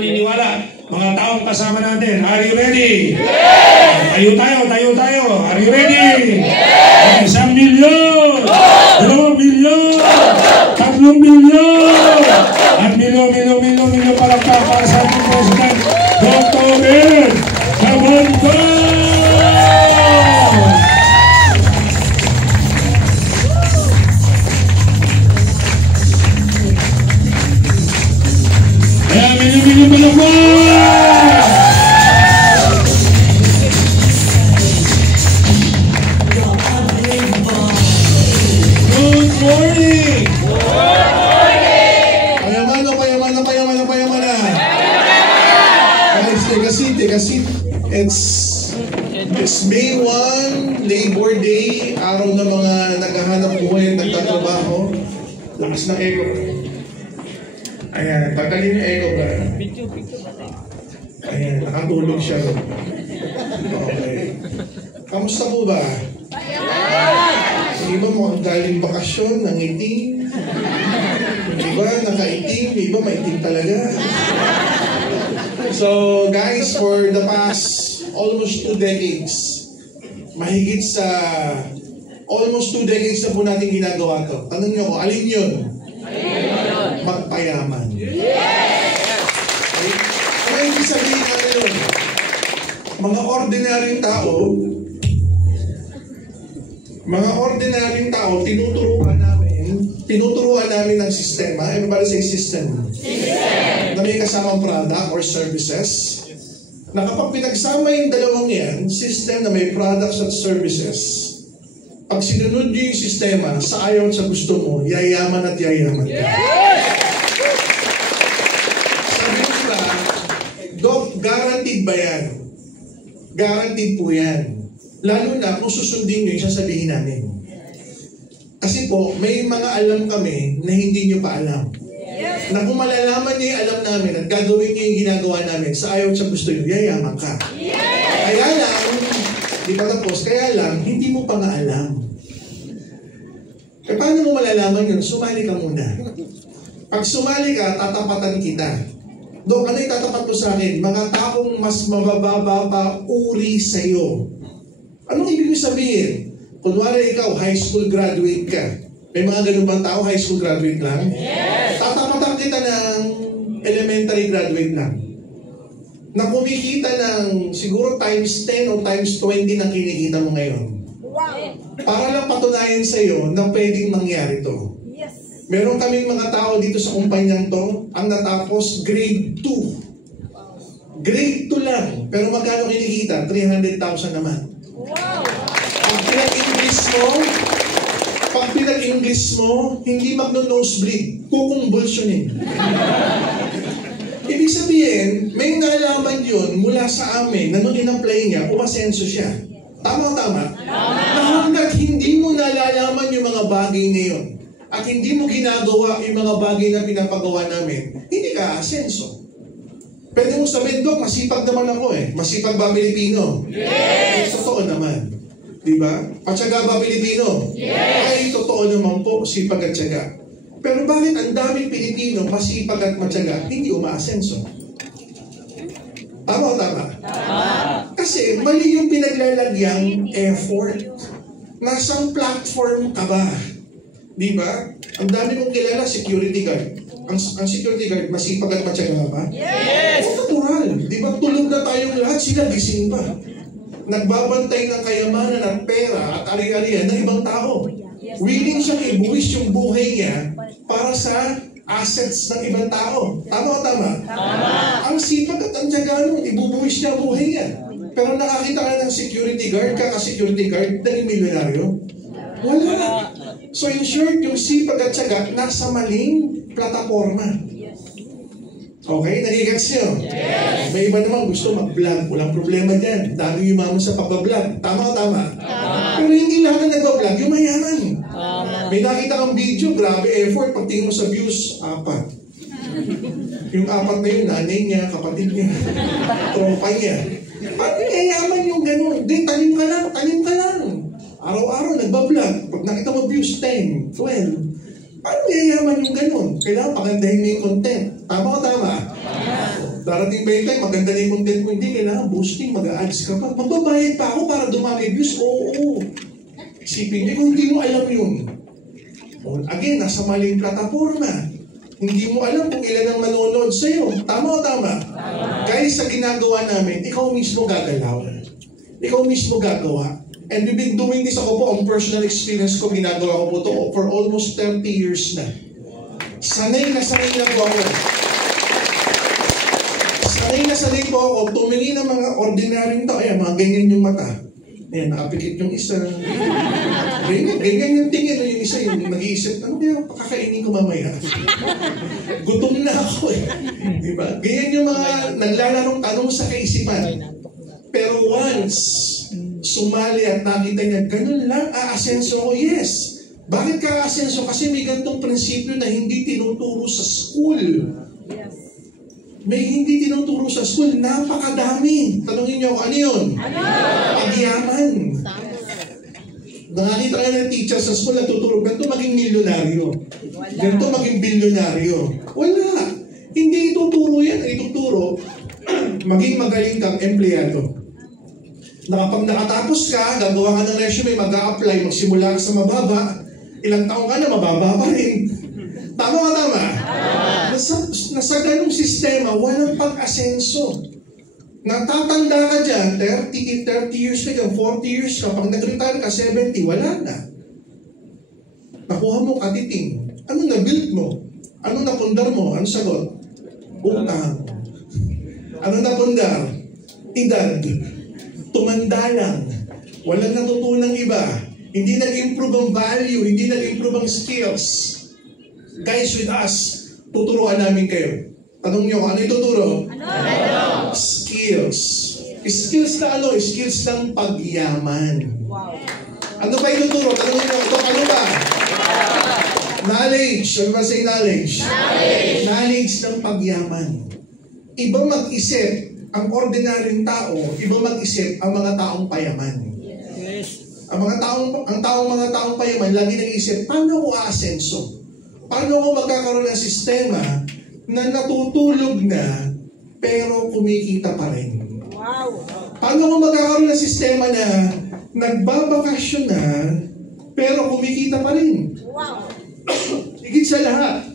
maniniwala. Mga taong kasama natin, are you ready? Yes! Tayo tayo. Are you ready? Yes! 1 milyon! 2 milyon! 3 milyon! At milyon palakpak para sa ating President, Dr. Ed Sabonco! Milyon palakpak! Good morning! Payaman na! Guys, take a seat. It's May 1, Labor Day, araw ng mga naghahanap buhay, nagtatrabaho. Lakas ng echo. Ayan, tagalin yung echo ba? Ayan, nakatulog siya. Okay. Kamusta po ba? Iba mo ang galing bakasyon, nangiting. Iba nakaiting, iba maiting talaga. So guys, for the past almost 2 decades, mahigit sa almost 2 decades na po natin ginagawa to. Tanong nyo ko, alin yun? Magpayaman. Okay? Ano yung sabihin natin yun? Mga ordinaryong tao, tinuturuan namin ng sistema. Everybody say system. Na may kasamang product or services. Na kapag pinagsama yung dalawang yan, system na may products at services, pag sinunod nyo yung sistema sa ayaw at sa gusto mo, yayaman at yayaman ka. Sabi ko ba, Doc, guaranteed ba yan? Guaranteed po yan. Lalo na kung susundin nyo yung sasabihin namin. Kasi po, may mga alam kami na hindi nyo pa alam. Na kung malalaman nyo yung alam namin at gagawin nyo yung ginagawa namin sa ayaw at sa gusto nyo, yayaman ka. Kaya lang, di pa tapos, kaya lang, hindi mo pa nga alam. Paano mo malalaman yun? Sumali ka muna. Pag sumali ka, tatapatan kita. Dok, ano yung tatapat mo sa akin? Mga taong mas mabababa pa uri sa'yo. Anong ibig sabihin? Kunwari ikaw, high school graduate ka. May mga ganun bang tao, high school graduate lang? Yes! Tatapatan kita ng elementary graduate lang. Na kumikita ng siguro times 10 o times 20 na kinikita mo ngayon. Wow! Para lang patunayan sa'yo na pwedeng mangyari to. Yes! Meron kaming mga tao dito sa kumpanyang to, ang natapos grade 2. Grade 2 lang. Pero magkano kinikita? 300,000 naman. Wow! Pag pinag-English mo, hindi magno-nosebleed, kukumbulsyonin. Ibig sabihin, may nalaman yun mula sa amin na nung in-apply niya, umasenso siya. Tama o tama? Na hanggat hindi mo nalalaman yung mga bagay na yun, at hindi mo ginagawa yung mga bagay na pinapagawa namin, hindi ka asenso. Pwede mo sabihin, Dok, masipag naman ako eh. Masipag ba Pilipino? Yes! Totoo naman. Diba? Patsaga ba Pilipino? Yes! Ay, totoo naman po, sipag at tsaga. Pero bakit ang daming Pilipino, masipag at matyaga, hindi umaasenso? Tama o tama? Tama! Kasi mali yung pinaglalagyang effort. Nasang platform ka ba? Diba? Ang dami kong kilala, security guard. Ang security guard, masipag at matyaga ba? Yes! O natural. Diba? Tulog na tayong lahat, sila gising pa. Nagbabantay ng kayamanan at pera at ari-arian ng ibang tao. Willing siyang ibuwis yung buhay niya para sa assets ng ibang tao. Tama o tama? Tama! Ang sipag at ang tiyaga nun, ibubuwis niya ang buhay niya. Pero nakakita ka ng security guard, kaka-security guard, naging milyonaryo? Wala. So in short, yung sipag at tiyaga nasa maling plataforma. Okay? Nagigets nyo? Yes! May iba naman gusto mag-vlog. Walang problema dyan. Dami yumaman sa pag-vlog. Tama o tama? Tama! Pero hindi lahat na nag-vlog, yung mayaman. May nakita kang video, grabe effort. Pag tingin mo sa views, 4. Yung 4 na yun, nanay niya, kapatid niya, tropa niya. Paano yayaman yung ganun? Di, tanim ka lang. Araw-araw, nagbablog. Pag nakita mo views, 10, 12. Paano yayaman yung ganun? Kailangan pagandahin mo yung content. Tama o tama? Darating ba yung time, maganda na yung content mo, hindi kailangan boosting, mag-a-ads ka pa. Magbabayad pa ako para dumami views? Oo. Isipin niyo, kung hindi mo alam yun. Again, nasa maling plataforma. Hindi mo alam kung ilan ang manonood sa'yo. Tama o tama? Guys, sa ginagawa namin, ikaw mismo gagalaw. Ikaw mismo gagawa. And we've been doing this ako po, ang personal experience ko, ginagawa ko po ito for almost 30 years na. Sanay na po ako. Sanay po ako, tumingin ng mga ordinaryong tao. Ayan, mga ganyan yung mata. Ayan, nakapikit yung isa. Ganyan yung tingin. Yung isa yung nag-iisip, ano kaya pakakainin ko mamaya? Gutom na ako eh. Diba? Ganyan yung mga naglalarong tanong sa kaisipan. Pero once sumali at nakita niya, ganun lang, aasenso ako, yes. Bakit ka aasenso? Kasi may ganitong prinsipyo na hindi tinuturo sa school. Yes. May hindi tinuturo sa school, napakadami. Tanungin niyo ako, ano yun? Pagyaman. Nakakita ka ng teacher sa school na tuturo, ganito maging milyonaryo. Ganito maging bilyonaryo. Wala. Hindi ituturo yan. Ituturo, maging magaling kang empleyado. Kapag nakatapos ka, gagawa ka ng resume, mag-a-apply, magsimula ka sa mababa, ilang taong ka na, mababa pa rin. Tama o tama? Nasa ganung sistema, walang pag-asenso. Natatanda ka dyan, 30 years ka dyan, 40 years ka, pag nag-retire ka, 70, wala na. Nakuha mo katiting. Ano na-build mo? Ano napundar mo? Ano sagot? Utang. Ano napundar? Edad. Tumanda lang. Walang natutunang iba. Hindi nag-improve ang value, hindi nag-improve ang skills. Guys, with us, tuturuan namin kayo. Tanong nyo, ano ituturo? Ano? Skills. Skills na ano? Skills ng pagyaman. Wow. Ano ba ituturo? Tanong nyo, ito ano ba? Knowledge. Ano ba say knowledge? Knowledge ng pagyaman. Iba mag-isip ang ordinaryong tao, iba mag-isip ang mga taong payaman. Ang mga taong payaman, lagi nag-iisip, paano ako aasenso? Paano ako magkakaroon ng sistema na natutulog na, pero kumikita pa rin? Wow! Paano ako magkakaroon ng sistema na nagbabakasyon na, pero kumikita pa rin? Wow! Higit sa lahat,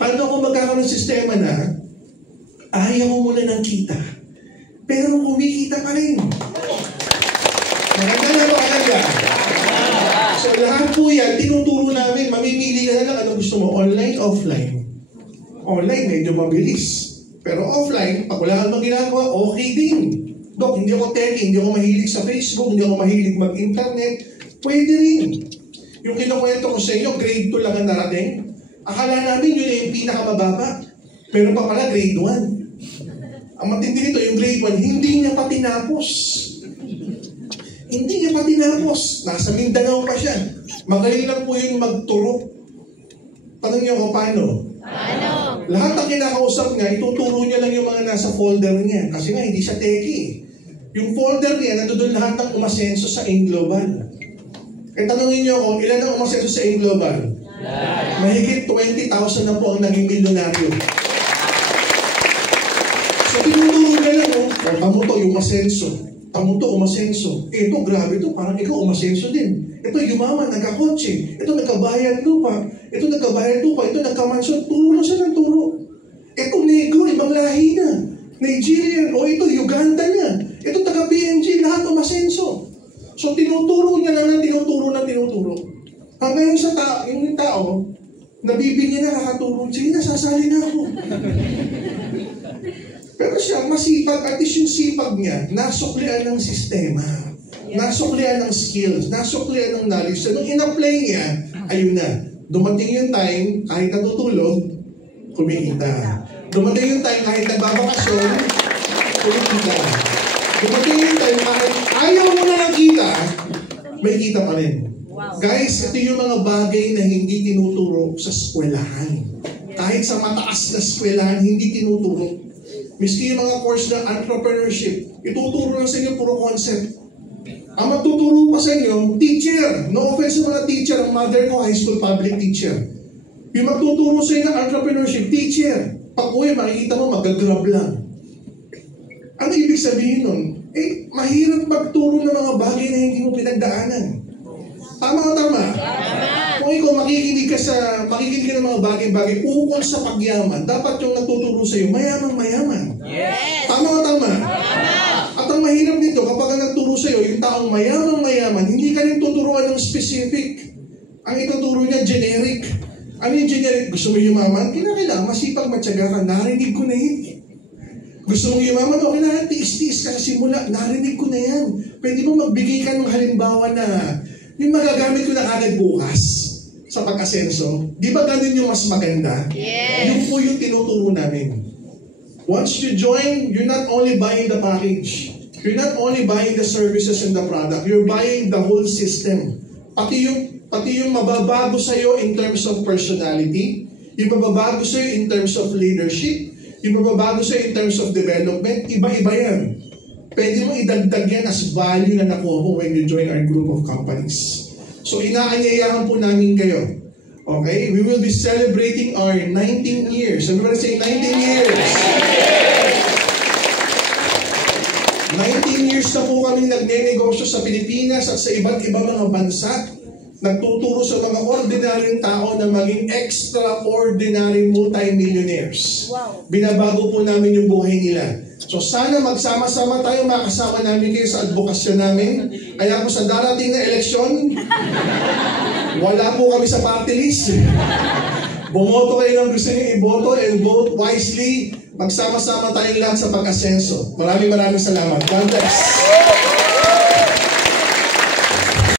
paano ako magkakaroon ng sistema na ayaw mo muna ng kita, pero kumikita pa rin? Maganda na ba kalaga? So lahat po yan, tinuturo namin, mamimili ka na lang anong gusto mo, online, offline. Online, medyo mabilis. Pero offline, pag wala kang ginagawa, okay din. Dok, hindi ako techie, hindi ako mahilig sa Facebook, hindi ako mahilig mag-internet, pwede rin. Yung kinukwento ko sa inyo, grade 2 lang ang narating. Akala namin yun yung pinakamababa. Pero pa pala, grade 1. Ang matindi nito, yung grade 1, hindi niya pa tinapos. Hindi niya pa tinapos. Nasa Mindanao pa siya. Magaling lang po yung magturo. Tanong niyo ako, paano? Paano? Lahat ng kinakausap niya, ituturo niya lang yung mga nasa folder niya. Kasi nga, hindi siya techie. Yung folder niya, nandoon lahat ng umasenso sa AIM Global. Eh, tanongin niyo ako, ilan ang umasenso sa AIM Global? Mahigit 20,000 na po ang naging milyonaryo. So, tinuturo niya lang, tamo to, yung umasenso. Tamo to, umasenso. Eh, ito, grabe to, parang ikaw umasenso din. Ito, yumaman, nagkakotse. Ito, nagkabayad lupa. Ito, nagkabayad lupa. Ito, nagkamansyon. Turo lang siya ng turo. Ito, negro, ibang lahi na. Nigerian, o ito, Uganda na. Ito, taga-PNG, lahat umasenso. So, tinuturo niya lang ng tinuturo. Hanggang yung tao, nabibigyan na nakatulong. Sige, nasasali na ako. Pero siya, masipag, at least yung sipag niya, nasuklian ng sistema. Nasuklian ng skills, nasuklian ng knowledge. So, nung in-apply niya, ayun na. Dumating yung time, kahit natutulog, kumikita. Dumating yung time, kahit nagbabakasyon, kumikita. Dumating yung time, kahit ayaw mo na nakita, may kita pa rin. Wow. Guys, ito yung mga bagay na hindi tinuturo sa eskwelahan. Kahit sa mataas na eskwelahan, hindi tinuturo. Miski yung mga course na entrepreneurship, ituturo lang sa inyo puro concept. Ang magtuturo pa sa inyo, teacher. No offense sa mga teacher. Ang mother ko, high school public teacher. Yung magtuturo sa inyo ng entrepreneurship, teacher. Pag-uwi, makikita mo, magagrab lang. Ano ibig sabihin nun? Mahirap magturo ng mga bagay na hindi mo pinagdaanan. Tama o tama? Kung ikaw makikinig ka ng mga bagay-bagay ukol sa pagyaman, dapat yung natuturo sa iyo, mayamang-mayaman. Yes! Tama o tama? At ang mahirap nito, kapag nagturo sa iyo, yung taong mayamang-mayaman, hindi ka rin tuturuan ng specific. Ang ituturo niya, generic. Ano yung generic? Gusto mo yumaman? Kailangan masipag matyaga ka. Narinig ko na yun. Gusto mong yumaman? Okay na, tiis-tiis ka sa simula. Narinig ko na yan. Pwede mo magbigay ka ng halimbawa na yung magagamit ko na agad bukas sa pag-asenso. Di ba ganun yung mas maganda? Yes! Yung po yung tinuturo namin. Once you join, you're not only buying the package. You're not only buying the services and the product. You're buying the whole system. Pati yung mababago sa'yo in terms of personality, yung mababago sa'yo in terms of leadership, yung mababago sa'yo in terms of development, iba-iba yan. Pwede mo idagdag yan as value na nakuha mo when you join our group of companies. So inaanyayahan po namin kayo. Okay? We will be celebrating our 19 years. Everybody say 19 years! 19 years na po kami nagne-negosyo sa Pilipinas at sa iba't ibang mga bansa. Nagtuturo sa mga ordinaryong tao na maging extraordinary multi-millionaires. Wow. Binabago po namin yung buhay nila. So sana magsama-sama tayo, makasama namin kayo sa advokasya namin. Kaya po sa darating na eleksyon, wala po kami sa party list. Bumoto kayo ng gusto niyo iboto and vote wisely. Magsama-sama tayong lahat sa pag-asenso. Maraming salamat. God bless.